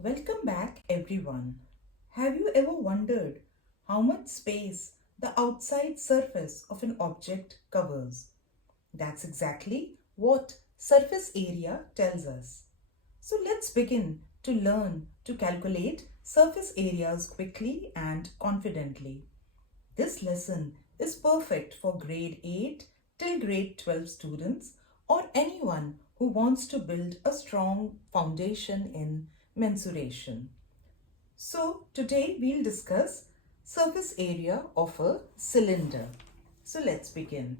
Welcome back, everyone. Have you ever wondered how much space the outside surface of an object covers? That's exactly what surface area tells us. So let's begin to learn to calculate surface areas quickly and confidently. This lesson is perfect for grade 8 till grade 12 students or anyone who wants to build a strong foundation in mensuration. So today we'll discuss surface area of a cylinder. So let's begin.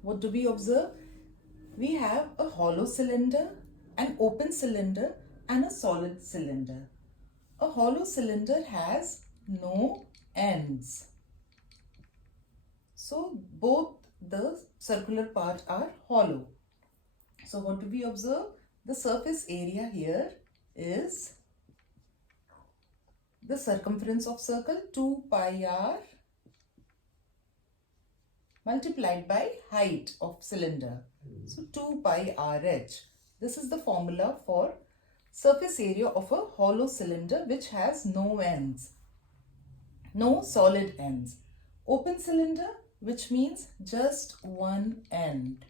What do we observe? We have a hollow cylinder, an open cylinder and a solid cylinder. A hollow cylinder has no ends. So both the circular part are hollow. So what do we observe? The surface area here is the circumference of circle 2 pi r multiplied by height of cylinder. So 2 pi rh. This is the formula for surface area of a hollow cylinder which has no ends, no solid ends. Open cylinder, which means just one end.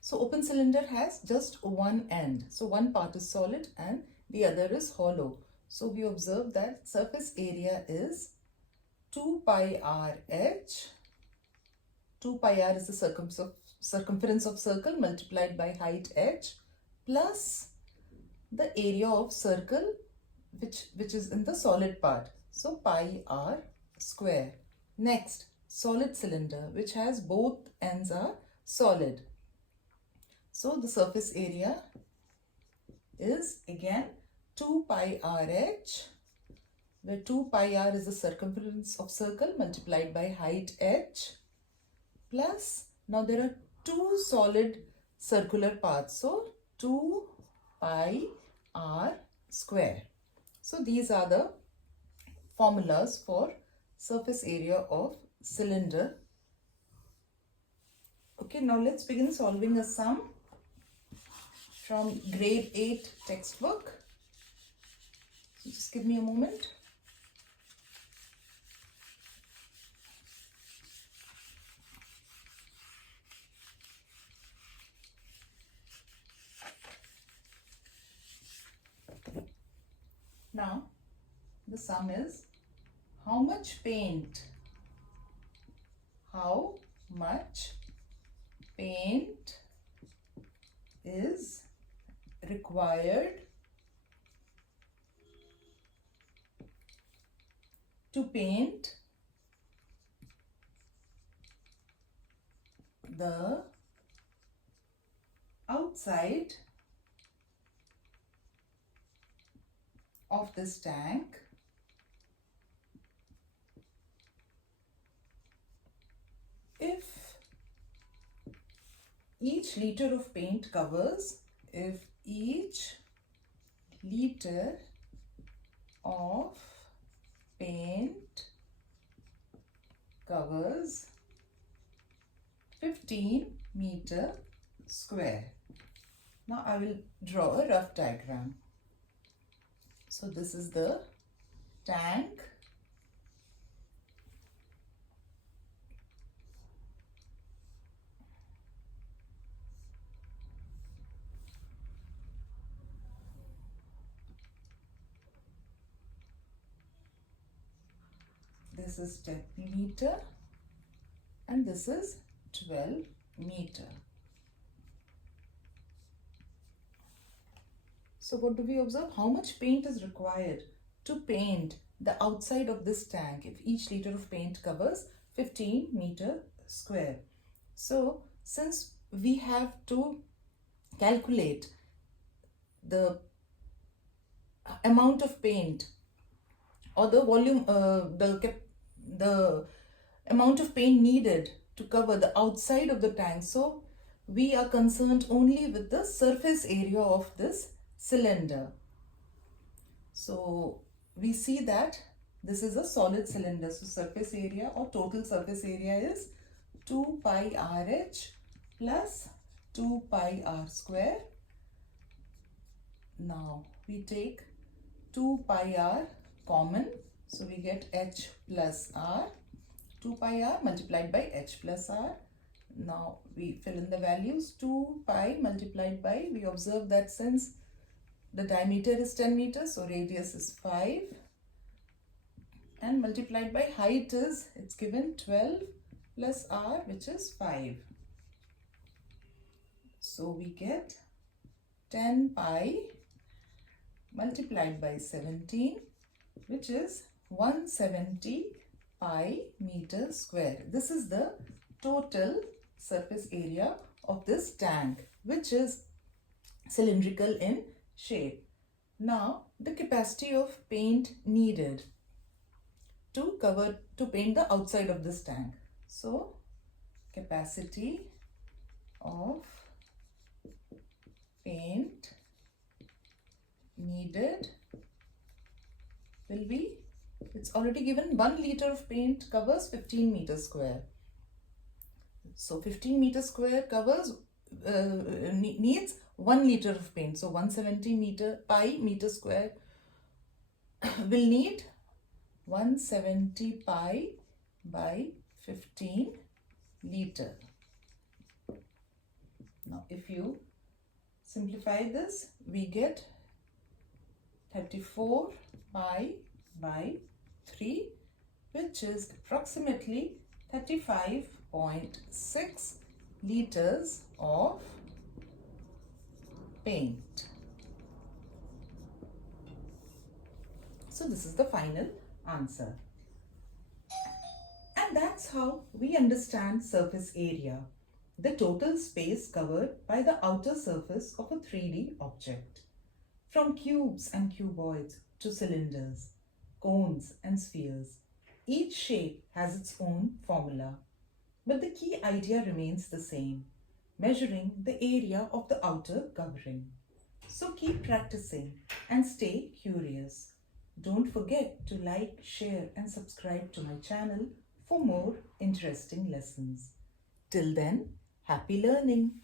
So open cylinder has just one end. So one part is solid and the other is hollow. So we observe that surface area is 2 pi r h. 2 pi r is the circumference of circle multiplied by height h plus the area of circle which is in the solid part. So pi r square. Next, solid cylinder which has both ends are solid. So the surface area is again 2 pi rh, where 2 pi r is the circumference of circle multiplied by height h, plus now there are two solid circular parts, so 2 pi r square. So these are the formulas for surface area of cylinder. Okay, now let's begin solving a sum from grade 8 textbook. So just give me a moment. Now the sum is how much paint is required to paint the outside of this tank if each liter of paint covers, if each liter of paint covers 15 meter square. Now I will draw a rough diagram. So this is the tank. This is 10 meter and this is 12 meter. So what do we observe? How much paint is required to paint the outside of this tank if each liter of paint covers 15 meter square? So since we have to calculate the amount of paint or the volume, the amount of paint needed to cover the outside of the tank. So we are concerned only with the surface area of this cylinder. So we see that this is a solid cylinder. So surface area or total surface area is 2 pi RH plus 2 pi r square. Now we take 2 pi r common. So we get h plus r. 2 pi r multiplied by h plus r. Now we fill in the values. 2 pi multiplied by, we observe that since the diameter is 10 meters, so radius is 5, and multiplied by height is, it's given 12 plus r, which is 5. So we get 10 pi multiplied by 17, which is 170 pi meter square. This is the total surface area of this tank, which is cylindrical in shape. Now the capacity of paint needed to paint the outside of this tank. So capacity of paint needed will be, it's already given, 1 liter of paint covers 15 meters square. So 15 meters square covers needs 1 liter of paint. So 170 pi meter square will need 170 pi by 15 liter. Now if you simplify this, we get 34 pi by 3, which is approximately 35.6 liters of paint. So this is the final answer. And that's how we understand surface area, the total space covered by the outer surface of a 3D object. From cubes and cuboids to cylinders, cones and spheres, each shape has its own formula. But the key idea remains the same, measuring the area of the outer covering. So keep practicing and stay curious. Don't forget to like, share and subscribe to my channel for more interesting lessons. Till then, happy learning!